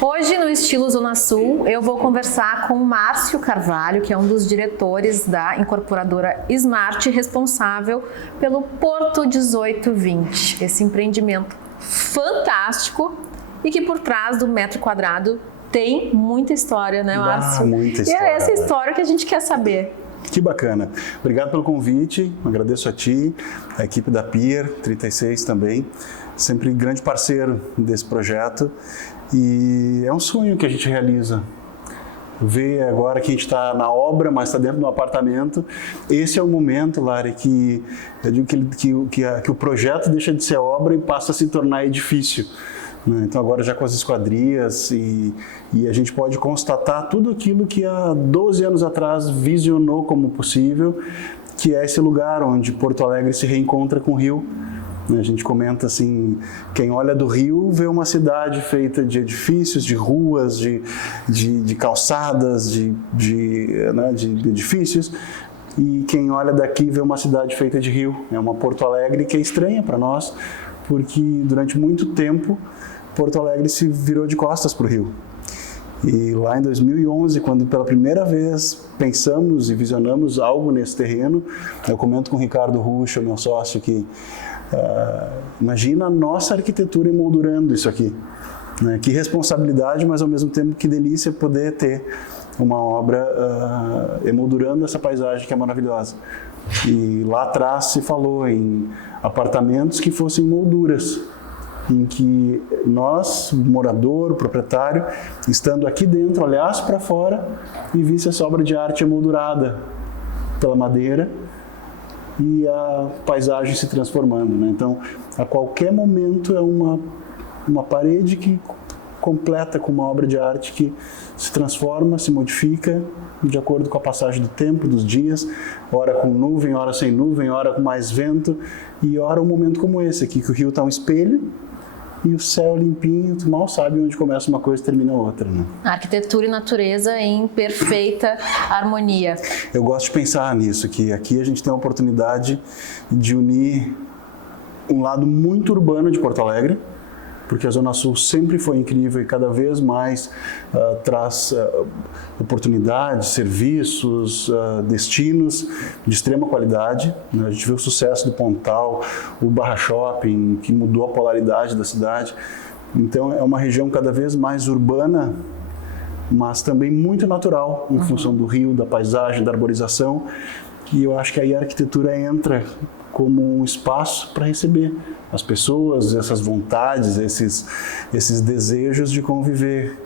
Hoje, no Estilo Zona Sul, eu vou conversar com o Márcio Carvalho, que é um dos diretores da incorporadora Smart, responsável pelo Porto 1820, esse empreendimento fantástico e que por trás do metro quadrado tem muita história, né, Márcio? Muita história. E é essa história que a gente quer saber. Que bacana. Obrigado pelo convite, agradeço a ti, a equipe da Pier 36 também, sempre grande parceiro desse projeto e é um sonho que a gente realiza. Ver agora que a gente está na obra, mas está dentro de um apartamento, esse é o momento, Lari, que eu digo que o projeto deixa de ser obra e passa a se tornar edifício. Então agora já com as esquadrias e a gente pode constatar tudo aquilo que há 12 anos atrás visionou como possível, que é esse lugar onde Porto Alegre se reencontra com o Rio. A gente comenta assim, quem olha do Rio vê uma cidade feita de edifícios, de ruas, de calçadas, de edifícios, e quem olha daqui vê uma cidade feita de rio. É uma Porto Alegre que é estranha para nós, porque durante muito tempo Porto Alegre se virou de costas para o Rio. E lá em 2011, quando pela primeira vez pensamos e visionamos algo nesse terreno, eu comento com o Ricardo Ruxa, meu sócio, que imagina a nossa arquitetura emoldurando isso aqui. Né? Que responsabilidade, mas ao mesmo tempo que delícia poder ter uma obra emoldurando essa paisagem que é maravilhosa. E lá atrás se falou em apartamentos que fossem molduras, em que nós, morador, proprietário, estando aqui dentro, olhasse para fora e visse essa obra de arte emoldurada pela madeira e a paisagem se transformando. Né? Então, a qualquer momento é uma parede que completa com uma obra de arte que se transforma, se modifica de acordo com a passagem do tempo, dos dias, ora com nuvem, ora sem nuvem, ora com mais vento e ora um momento como esse aqui, que o rio está um espelho e o céu limpinho, tu mal sabe onde começa uma coisa e termina a outra. Né? Arquitetura e natureza em perfeita harmonia. Eu gosto de pensar nisso, que aqui a gente tem a oportunidade de unir um lado muito urbano de Porto Alegre, porque a Zona Sul sempre foi incrível e cada vez mais traz oportunidades, serviços, destinos de extrema qualidade. A gente vê o sucesso do Pontal, o Barra Shopping, que mudou a polaridade da cidade. Então é uma região cada vez mais urbana, mas também muito natural, em função do rio, da paisagem, da arborização. E eu acho que aí a arquitetura entra como um espaço para receber as pessoas, essas vontades, esses desejos de conviver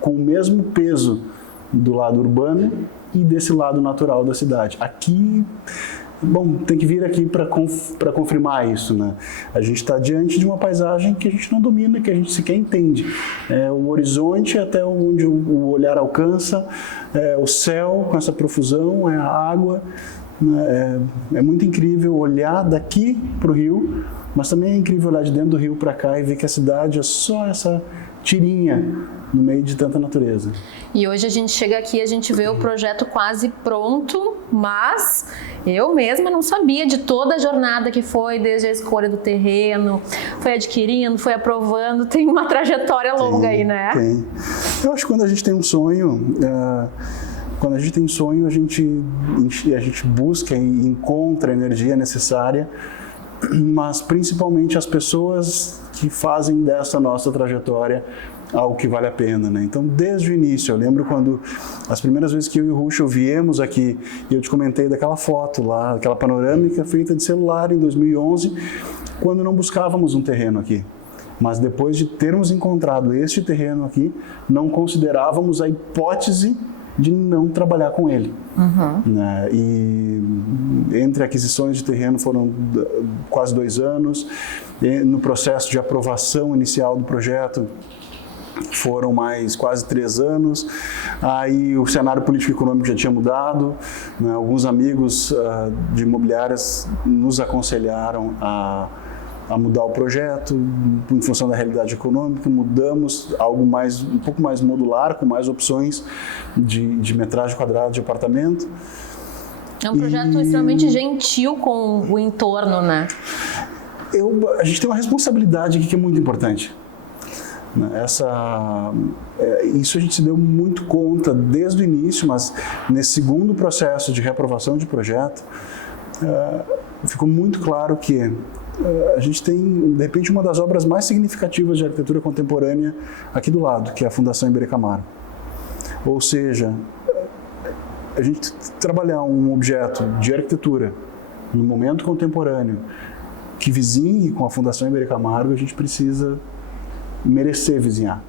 com o mesmo peso do lado urbano e desse lado natural da cidade. Aqui, bom, tem que vir aqui para confirmar isso, né? A gente está diante de uma paisagem que a gente não domina, que a gente sequer entende. O horizonte até onde o olhar alcança, o céu com essa profusão, a água. É muito incrível olhar daqui para o rio, mas também é incrível olhar de dentro do rio para cá e ver que a cidade é só essa tirinha no meio de tanta natureza. E hoje a gente chega aqui e a gente vê o projeto quase pronto, mas eu mesma não sabia de toda a jornada que foi, desde a escolha do terreno, foi adquirindo, foi aprovando, tem uma trajetória longa aí, né? Tem. Eu acho que quando a gente tem um sonho... Quando a gente tem sonho, a gente busca e encontra a energia necessária, mas principalmente as pessoas que fazem dessa nossa trajetória algo que vale a pena, né? Então, desde o início, eu lembro quando as primeiras vezes que eu e o Ruxa viemos aqui, e eu te comentei daquela foto lá, aquela panorâmica feita de celular em 2011, quando não buscávamos um terreno aqui. Mas depois de termos encontrado este terreno aqui, não considerávamos a hipótese de não trabalhar com ele. Né? E entre aquisições de terreno foram quase 2 anos, no processo de aprovação inicial do projeto foram mais quase 3 anos, aí o cenário político e econômico já tinha mudado, né? Alguns amigos de imobiliárias nos aconselharam a mudar o projeto em função da realidade econômica, mudamos algo um pouco mais modular, com mais opções de metragem quadrada de apartamento. É um projeto extremamente gentil com o entorno, né? A gente tem uma responsabilidade aqui que é muito importante. Isso a gente se deu muito conta desde o início, mas nesse segundo processo de reaprovação de projeto, ficou muito claro que a gente tem, de repente, uma das obras mais significativas de arquitetura contemporânea aqui do lado, que é a Fundação Iberê Camargo. Ou seja, a gente trabalhar um objeto de arquitetura no momento contemporâneo que vizinhe com a Fundação Iberê Camargo, a gente precisa merecer vizinhar.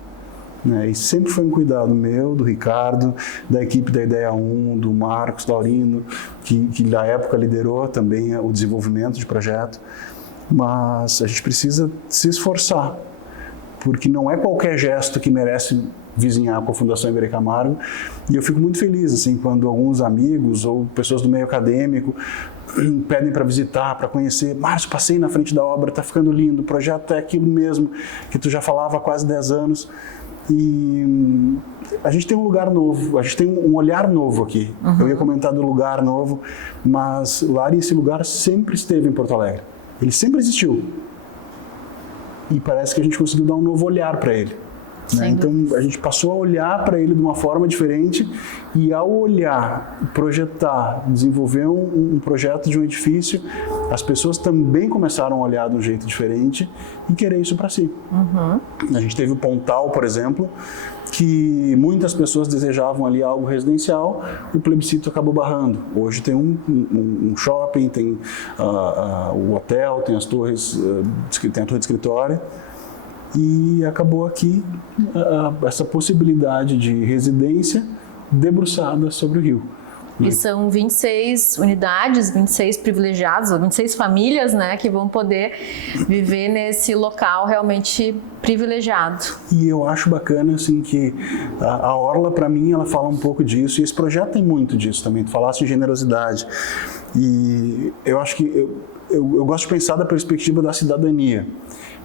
E sempre foi um cuidado meu, do Ricardo, da equipe da Ideia 1, do Marcos Laurindo, que na época liderou também o desenvolvimento de projeto. Mas a gente precisa se esforçar, porque não é qualquer gesto que merece vizinhar com a Fundação Iberê Camargo. E eu fico muito feliz assim, quando alguns amigos ou pessoas do meio acadêmico pedem para visitar, para conhecer. Márcio, passei na frente da obra, está ficando lindo, o projeto é aquilo mesmo que tu já falava há quase 10 anos. E a gente tem um lugar novo, a gente tem um olhar novo aqui. Eu ia comentar do lugar novo, mas Lari, esse lugar sempre esteve em Porto Alegre. Ele sempre existiu. E parece que a gente conseguiu dar um novo olhar para ele. Então, a gente passou a olhar para ele de uma forma diferente e, ao olhar, projetar, desenvolver um projeto de um edifício, as pessoas também começaram a olhar de um jeito diferente e querer isso para si. A gente teve o Pontal, por exemplo, que muitas pessoas desejavam ali algo residencial, o plebiscito acabou barrando. Hoje tem um shopping, tem o hotel, tem as torres, tem a torre de escritório. E acabou aqui essa possibilidade de residência debruçada sobre o rio. E são 26 unidades, 26 privilegiados, 26 famílias, que vão poder viver nesse local realmente privilegiado. E eu acho bacana assim, que a Orla, para mim, ela fala um pouco disso, e esse projeto tem muito disso também. Tu falaste em generosidade. E eu acho que eu gosto de pensar da perspectiva da cidadania.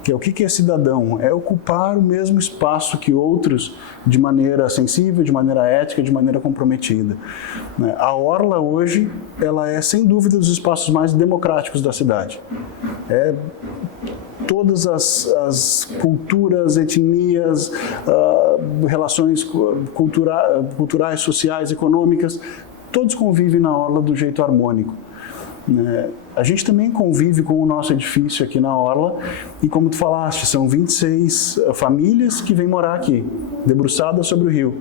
Que é o que é cidadão? É ocupar o mesmo espaço que outros de maneira sensível, de maneira ética, de maneira comprometida. A Orla hoje, ela é sem dúvida dos espaços mais democráticos da cidade. Todas as culturas, etnias, relações culturais, sociais, econômicas, todos convivem na Orla do jeito harmônico. A gente também convive com o nosso edifício aqui na Orla e, como tu falaste, são 26 famílias que vêm morar aqui, debruçadas sobre o rio.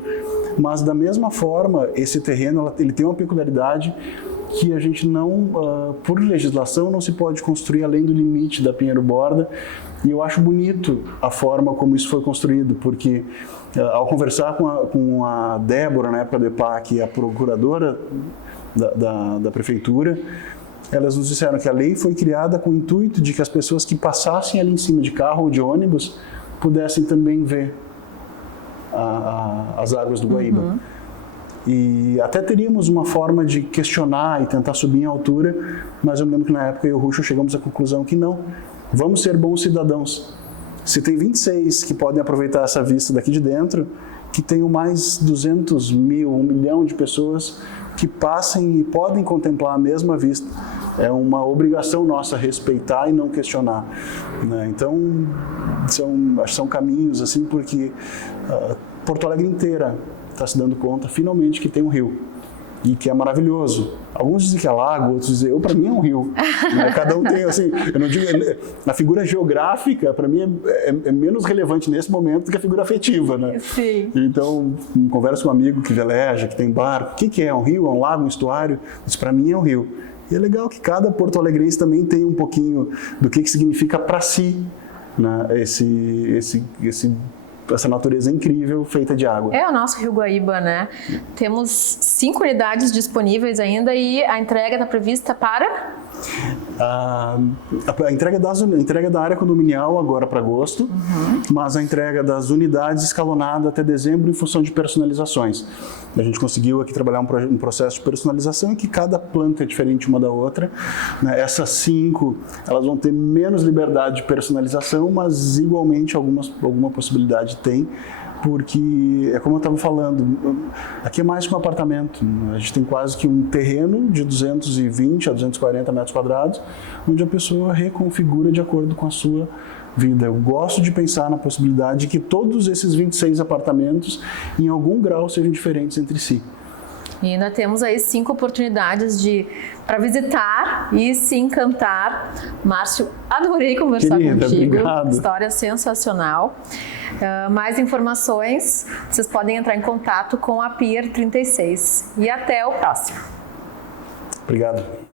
Mas, da mesma forma, esse terreno ele tem uma peculiaridade que a gente não, por legislação, não se pode construir além do limite da Pinheiro Borda. E eu acho bonito a forma como isso foi construído, porque ao conversar com a Débora, na época do EPAC, a procuradora da prefeitura, elas nos disseram que a lei foi criada com o intuito de que as pessoas que passassem ali em cima de carro ou de ônibus pudessem também ver as águas do Guaíba. E até teríamos uma forma de questionar e tentar subir em altura, mas eu me lembro que na época eu e o Rucho chegamos à conclusão que não, vamos ser bons cidadãos. Se tem 26 que podem aproveitar essa vista daqui de dentro, que tenham mais 200 mil, 1 milhão de pessoas que passem e podem contemplar a mesma vista. É uma obrigação nossa respeitar e não questionar. Então, são caminhos assim, porque Porto Alegre inteira está se dando conta, finalmente, que tem um rio. E que é maravilhoso. Alguns dizem que é lago, outros dizem, para mim é um rio. Cada um tem, assim, eu não digo, a figura geográfica, para mim, é menos relevante nesse momento do que a figura afetiva, Sim. Então, converso com um amigo que veleja, que tem barco, o que é? Um rio, é um lago, um estuário? Diz, para mim é um rio. E é legal que cada porto-alegrense também tem um pouquinho do que significa para si, essa natureza incrível feita de água. É o nosso Rio Guaíba, Temos 5 unidades disponíveis ainda e a entrega está prevista para? A entrega da área condominial agora para agosto, mas a entrega das unidades escalonada até dezembro em função de personalizações. A gente conseguiu aqui trabalhar um processo de personalização em que cada planta é diferente uma da outra. Essas 5, elas vão ter menos liberdade de personalização, mas igualmente alguma possibilidade tem, porque é como eu estava falando, aqui é mais que um apartamento, a gente tem quase que um terreno de 220 a 240 metros quadrados, onde a pessoa reconfigura de acordo com a sua vida. Eu gosto de pensar na possibilidade de que todos esses 26 apartamentos, em algum grau, sejam diferentes entre si. E ainda temos aí 5 oportunidades para visitar e se encantar. Márcio, adorei conversar contigo. Obrigado. História sensacional. Mais informações, vocês podem entrar em contato com a Pier 36. E até o próximo. Obrigado.